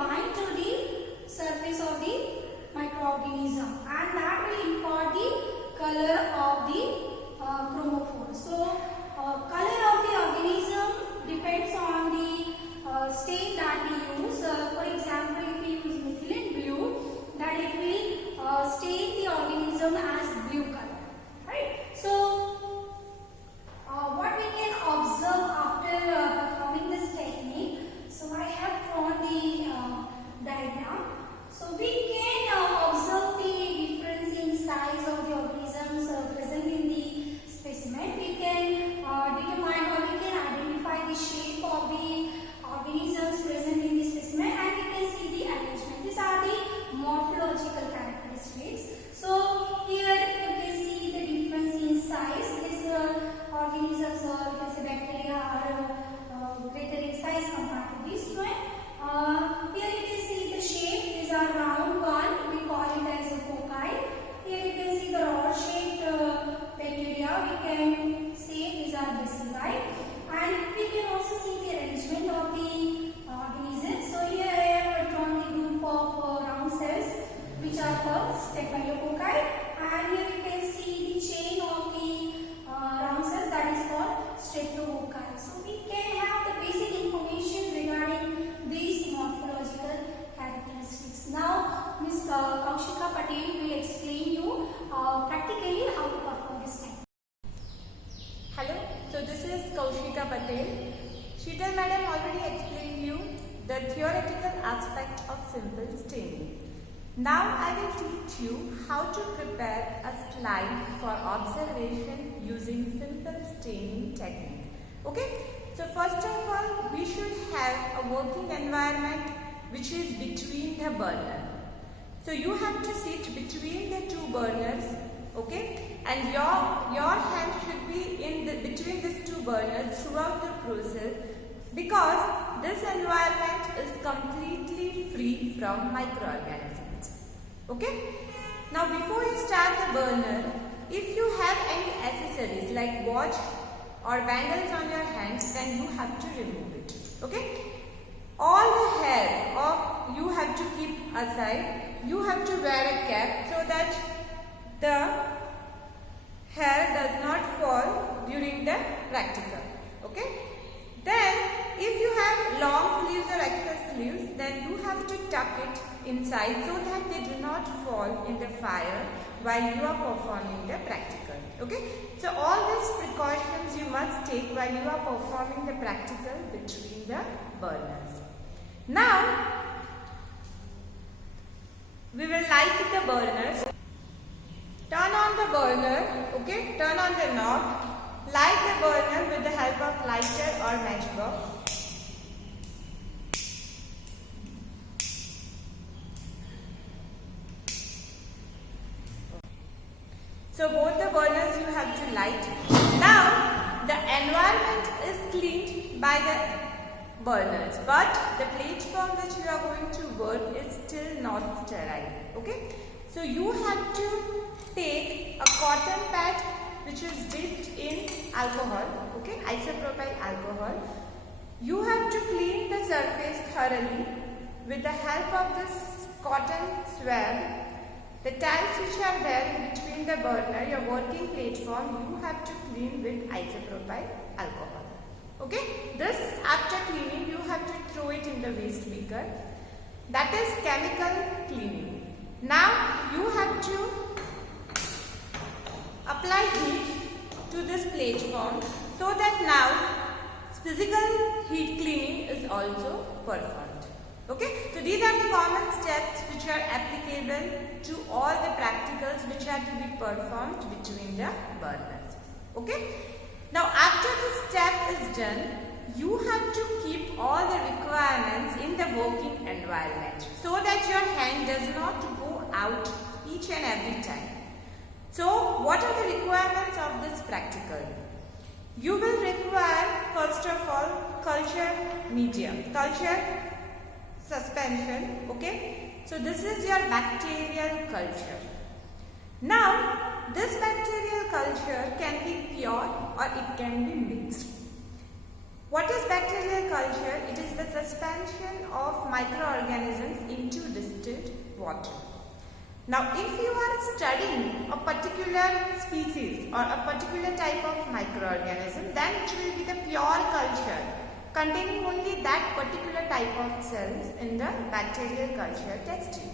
bind to the surface of the microorganism, and that will impart the color of the chromophore. So color of the organism depends on the stain that we use. For example, if we use methylene blue, that it will stain the organism as blue color, right? So what we can observe after performing this technique. So I have drawn the diagram. So we can observe the difference in size of the organisms present in the specimen. We can determine, or we can identify the shape of the organisms present in the specimen, and we can see the arrangement. These are the morphological characteristics. So here you can see the difference in size. These organisms, we can say bacteria, are greater in size compared to this one. Here you can see the shape. These are round one. We call it as a cocci. Here you can see the rod-shaped bacteria. We can say these are bacilli. And we can also see the arrangement of the organisms. So here I have drawn the group of round cells which are called staphylococci. And here you can see the chain of the round cells that is called streptococci. So we can have the basic information regarding these morphological characteristics. Now Ms. Kaushika Patel will explain you practically how to perform this technique. Hello, so this is Kaushika Patel. Sheetal madam already explained you the theoretical aspect of simple staining. Now I will teach you how to prepare a slide for observation using simple staining technique. Okay, so first of all we should have a working environment which is between the burner. So you have to sit between the two burners, okay, and your hand should be in between these two burners throughout the process, because this environment is completely free from microorganisms. Okay. Now before you start the burner, if you have any accessories like watch or bangles on your hands, then you have to remove it. Okay. All the hair of you have to keep aside. You have to wear a cap so that the hair does not fall during the practical. Okay. Then if you have long sleeves or excess sleeves, then you have to tuck it inside so that they do not fall in the fire while you are performing the practical. Okay. So all these precautions you must take while you are performing the practical between the burners. Now we will light the burners. Turn on the burner, okay, turn on the knob, light the burner with the help of lighter or matchbox. So both the burners you have to light. Now the environment is cleaned by the burners, but the platform which you are going to work is still not sterile. Okay, so you have to take a cotton pad which is dipped in alcohol, okay, isopropyl alcohol. You have to clean the surface thoroughly with the help of this cotton swab. The tiles which are there in between the burner, your working platform, you have to clean with isopropyl alcohol. Okay, this after cleaning you have to throw it in the waste beaker. That is chemical cleaning. Now you have to apply heat to this platform so that now physical heat cleaning is also performed. Okay, so these are the common steps which are applicable to all the practicals which are to be performed between the burners. Okay, now after this step is done, you have to keep all the requirements in the working environment so that your hand does not go out each and every time. So what are the requirements of this practical? You will require first of all culture medium, culture suspension. Okay, so this is your bacterial culture. Now this bacterial culture can be pure or it can be mixed. What is bacterial culture? It is the suspension suspension of microorganisms into distilled water. Now, if you are studying a particular species or a particular type of microorganism, then it will be the pure culture containing only that particular type of cells in the bacterial culture test tube.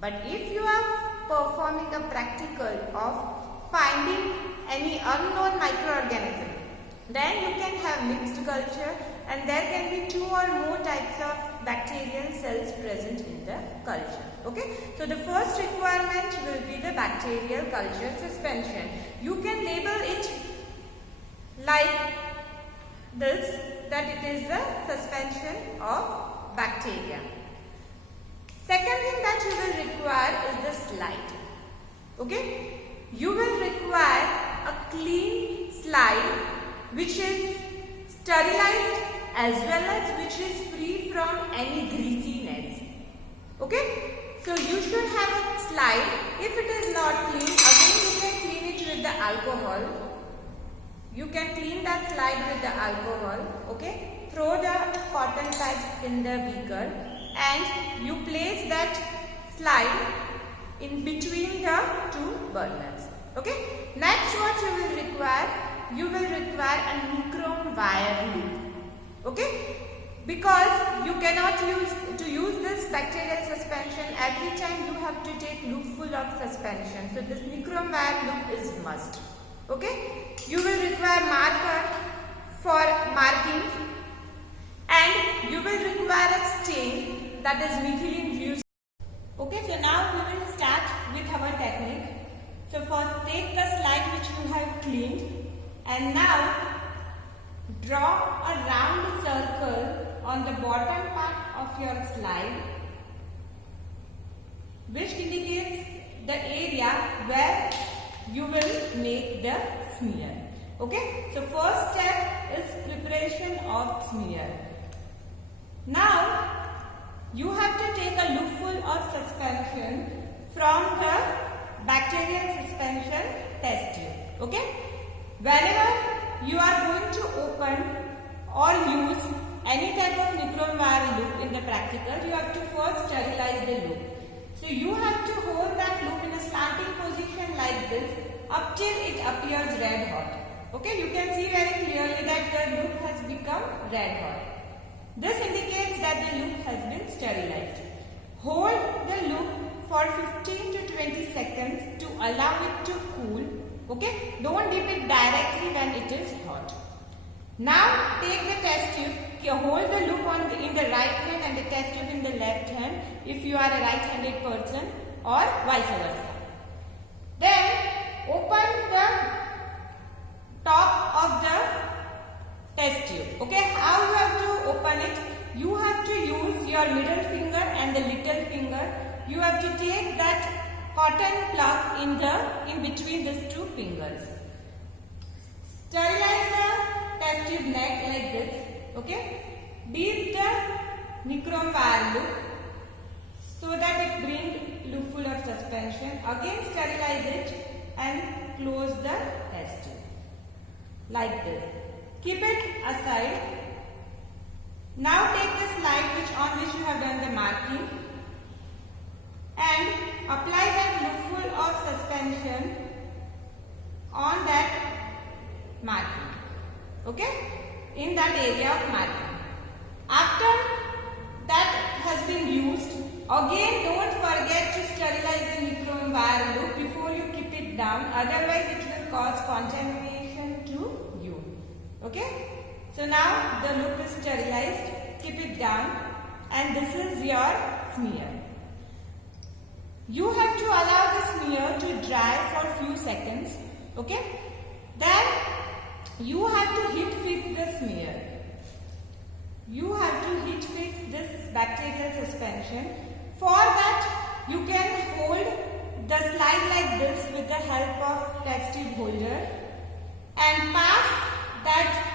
But if you are performing a practical of finding any unknown microorganism, then you can have mixed culture and there can be 2 or more types of bacterial cells present in the culture. Okay, so the first requirement will be the bacterial culture suspension. You can label it like this, that it is the suspension of bacteria. Second thing that you will require is the slide. Okay, you will require a clean slide which is sterilized as well as which is free from any greasiness. Okay, so you should have a slide. If it is not clean, again you can clean it with the alcohol. You can clean that slide with the alcohol. Okay, throw the cotton pad in the beaker and you place that slide in between the 2 burners. Okay, next what you will require a nichrome wire loop. Okay, because you cannot use this bacterial suspension every time, you have to take loopful of suspension. So this nichrome wire loop is must. Okay, you will require marker for marking and you will require a stain, that is methylene blue. Okay, so now we will start with our technique. So first take the slide which you have cleaned and now draw a round circle on the bottom part of your slide which indicates the area where you will make the smear. Okay, so first step is preparation of smear. Now you have to take a loopful of suspension from the bacterial suspension test tube. Okay, whenever you are going to open or use any type of nichrome wire loop in the practical, you have to first sterilize the loop. So you have to hold that loop in a slanting position like this up till it appears red hot. Okay, you can see very clearly that the loop has become red hot. This indicates that the loop has been sterilized. Hold the loop for 15 to 20 seconds to allow it to cool. Okay, don't dip it directly when it is hot. Now take the test tube, hold the loop in the right hand and the test tube in the left hand if you are a right-handed person or vice versa. Then open the top of the test tube. Okay, how you have to open it? You have to use your middle finger and the little finger. You have to take that cotton plug in between these 2 fingers. Sterilize the test tube neck like this. Okay, dip the nichrome wire loop so that it brings loopful of suspension. Again sterilize it and close the test tube like this. Keep it aside. Now take the slide on which you have done the marking and apply that loopful of suspension on that marking. Okay, in that area of marking. After that has been used, again don't forget to sterilize the nichrome wire loop before you keep it down, otherwise it will cause contamination to you. Okay, so now the loop is sterilized, keep it down and this is your smear. You have to allow the smear to dry for few seconds. Okay, then you have to heat fix the smear. You have to heat fix this bacterial suspension. For that you can hold the slide like this with the help of test tube holder and pass that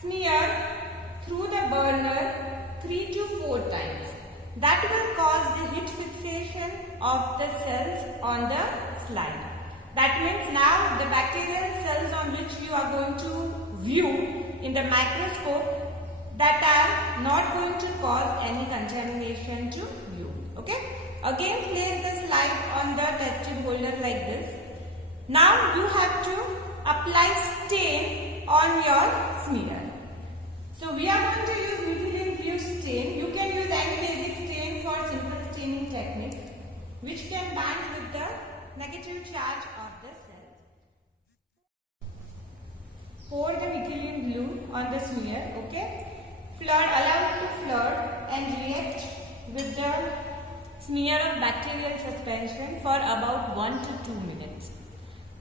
smear through the burner 3 to 4 times. That will cause the heat fixation of the cells on the slide. That means now the bacterial cells on which you are going to view in the microscope that are not going to cause any contamination to you. Okay. Again, place the slide on the test tube holder like this. Now you have to apply stain on your smear. So we are going to use methylene blue stain. You can use any basic stain for simple staining technique, which can bind with the negative charge of the cell. Pour the methylene blue on the smear. Okay. Allow it to flood and react with the smear of bacterial suspension for about 1 to 2 minutes.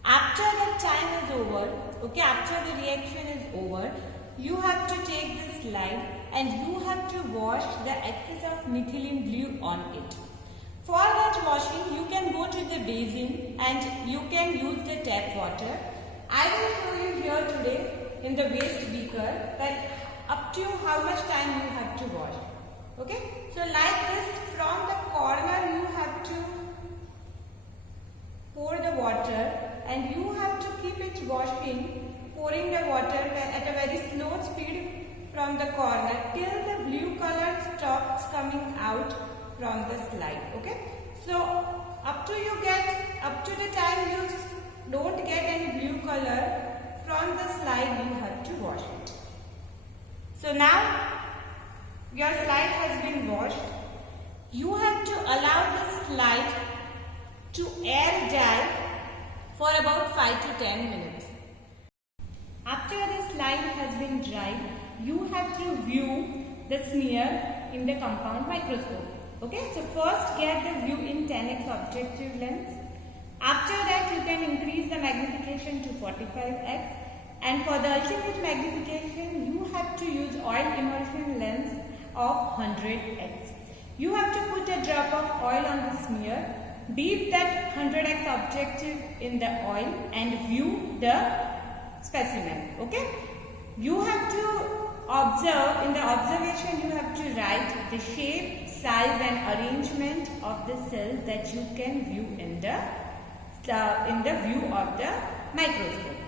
After that time is over, okay, after the reaction is over, you have to take the slide and you have to wash the excess of methylene blue on it. For that washing, you can go to the basin and you can use the tap water. I will show you here today in the waste beaker that up to how much time you have to wash. Okay, so like this, from the corner you have to pour the water and you have to keep it washing, pouring the water at a very slow speed from the corner till the blue color stops coming out from the slide. Okay, so up to the time you don't get any blue color from the slide, you have to wash it. So now your slide has been washed. You have to allow the slide to air dry for about 5 to 10 minutes. After the slide has been dried, you have to view the smear in the compound microscope. Okay, so first get the view in 10x objective lens. After that, you can increase the magnification to 45x. And for the ultimate magnification, you have to use oil emulsion lens of 100x. You have to put a drop of oil on the smear, dip that 100x objective in the oil and view the specimen. Okay? You have to observe, in the observation you have to write the shape, size and arrangement of the cells that you can view in the view of the microscope.